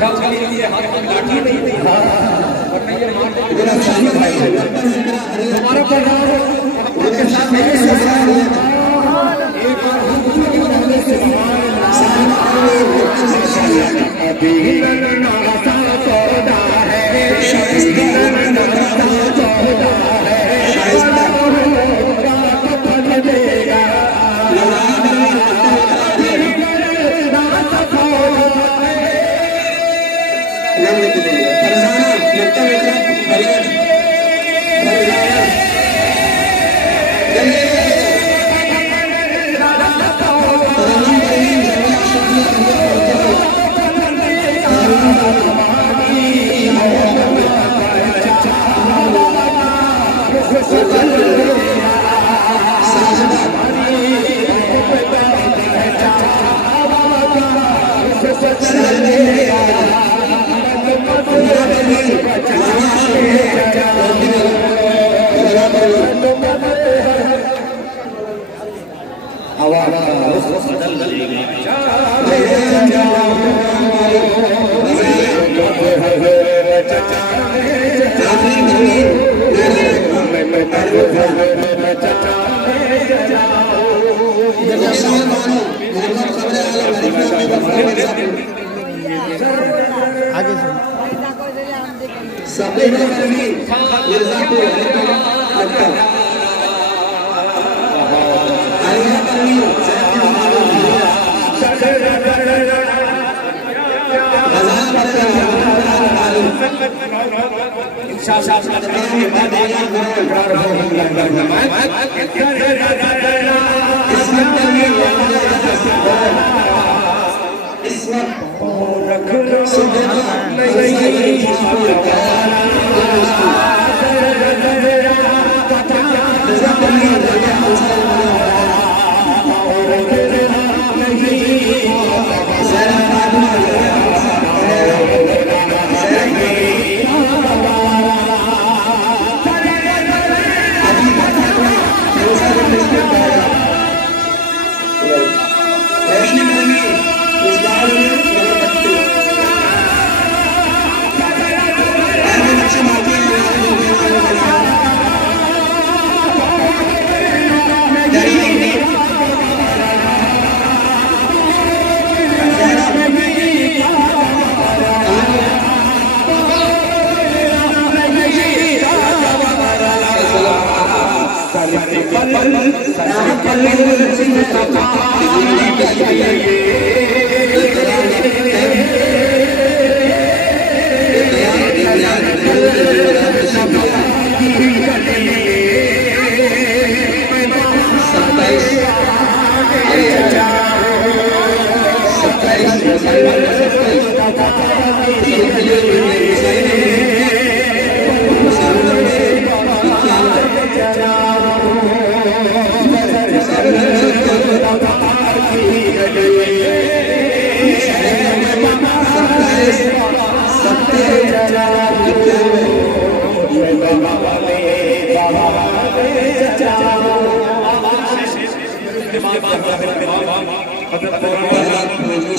अच्छा ये लाठी नहीं थी हमारा परिवार आपके साथ आगे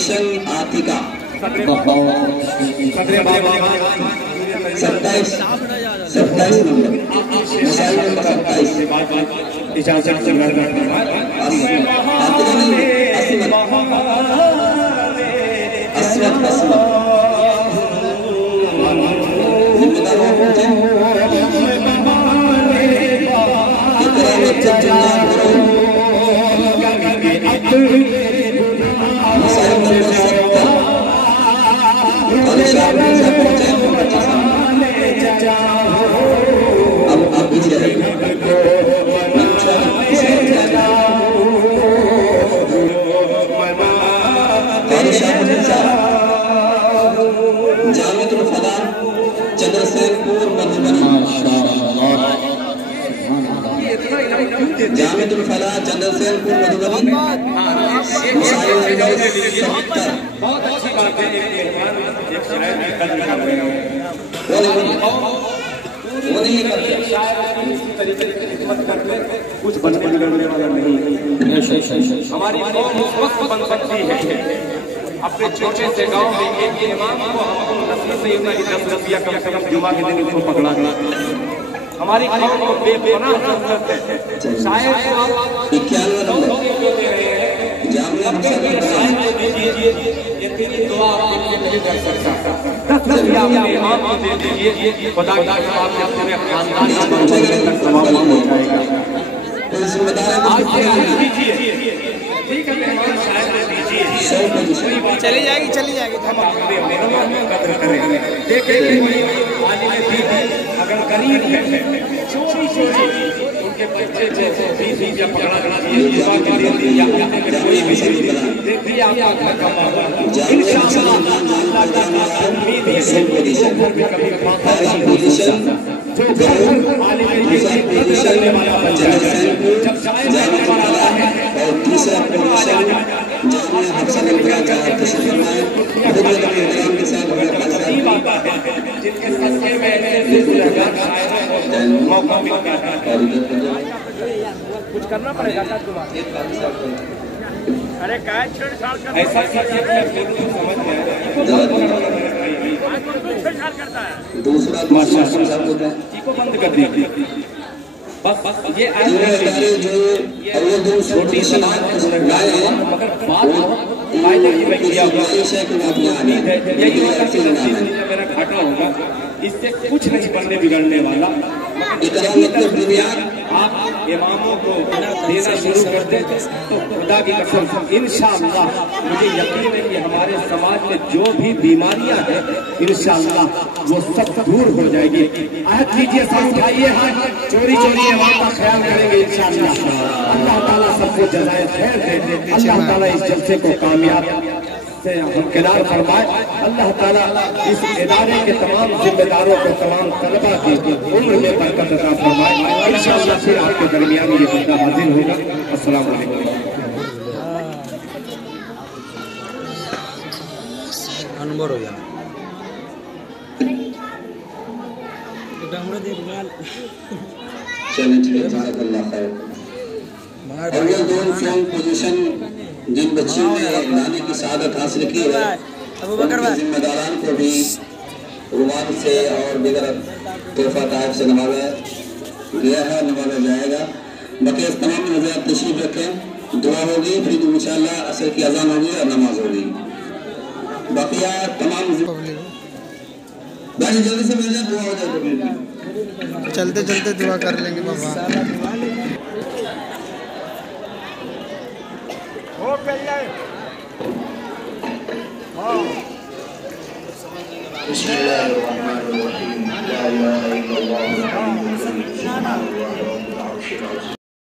से आतिका 27 नंबर जामिअतुल फलाह चंद्रसेनपुर मधुबनी। बहुत अच्छी बात है। कुछ बनने वाला नहीं, हमारी कौम उस वक्त बन सकती है अपने छोटे से गांव में एक इमाम को हमको नसीब नहीं होता कि 10 रुपया कम से कम जुमा के दिन उसको पकड़ा हमारी कौम को बेपनाह करते हैं। शायद 91 नंबर जामिया दुआ नहीं कर सकता। 10 रुपया अपने इमाम को दे दीजिए, खुदा का आपने अपने खानदान तक सवाब हो जाएगा। ठीक है मेहमान साहब दीजिए, चली जाएगी हम अपने कदर करेंगे। देखिए अगर गरीब है चोरी उनके बच्चे जैसे 20 या पकड़ा देखिए आपका घर का माहौल इंशाअल्लाह उम्मीद और तीसरा पोजीशन जामिया हफ्सा नंबर का तशरीफ फरमाए खिदमत इकराम के साथ जिनके सच्चे में ऐसे गुलहगार शायर मौका मिलता है। कुछ करना पड़ेगा अरे काय छेड़छाड़ ऐसा समझ में दूसरा को बंद कर दिया। बस ये जो अवधि छोटी समाज गाय हैं मगर बात फायदे की किया यही होता कि मेरा घाटा होगा, इससे कुछ नहीं बनने बिगड़ने वाला। आप इमामों को देना शुरू कर दे तो खुदा की कसम इंशाअल्लाह मुझे यकीन है कि हमारे समाज में जो भी बीमारियां हैं इंशाअल्लाह वो सब दूर हो जाएगी। आहत कीजिए, सब उठाइए हाथ, चोरी इमाम का ख्याल करेंगे इंशाअल्लाह। अल्लाह ताला सबको जज़ाए खैर दे, अल्लाह ताला इस जलसे को कामयाब से हमकिनार फरमाए। अल्लाह ताला इस इदारे के तमाम जिम्मेदारों को, तमाम तलबा की उम्र में बरकत अता फरमाए। इंशाअल्लाह फिर आपके दरमियान ये बंदा हाजिर होगा। अस्सलाम वालेकुम। अनबर हो गया चलिए ठीक है, जज़ाकल्लाह खैर। अव्वल दो फ्रॉम पोजीशन जिन बच्चियों ने लाने की सआदत हासिल की है उनके जिम्मेदारान को भी रुमान से और दीगर तोहफा ताइफ से नवाजा गया है, नवाजा जाएगा। बाकी इस तमाम में हज़रात तशरीफ रखें, दुआ होगी, फिर इंशाअल्लाह असर की अज़ान होगी और नमाज होगी। बाकी तमाम जल्दी से मिल जाए, दुआ हो जाए, चलते चलते दुआ कर लेंगे बाबा। बिस्मिल्लाहिर्रहमानिर्रहीम। ला इलाहा इल्लल्लाह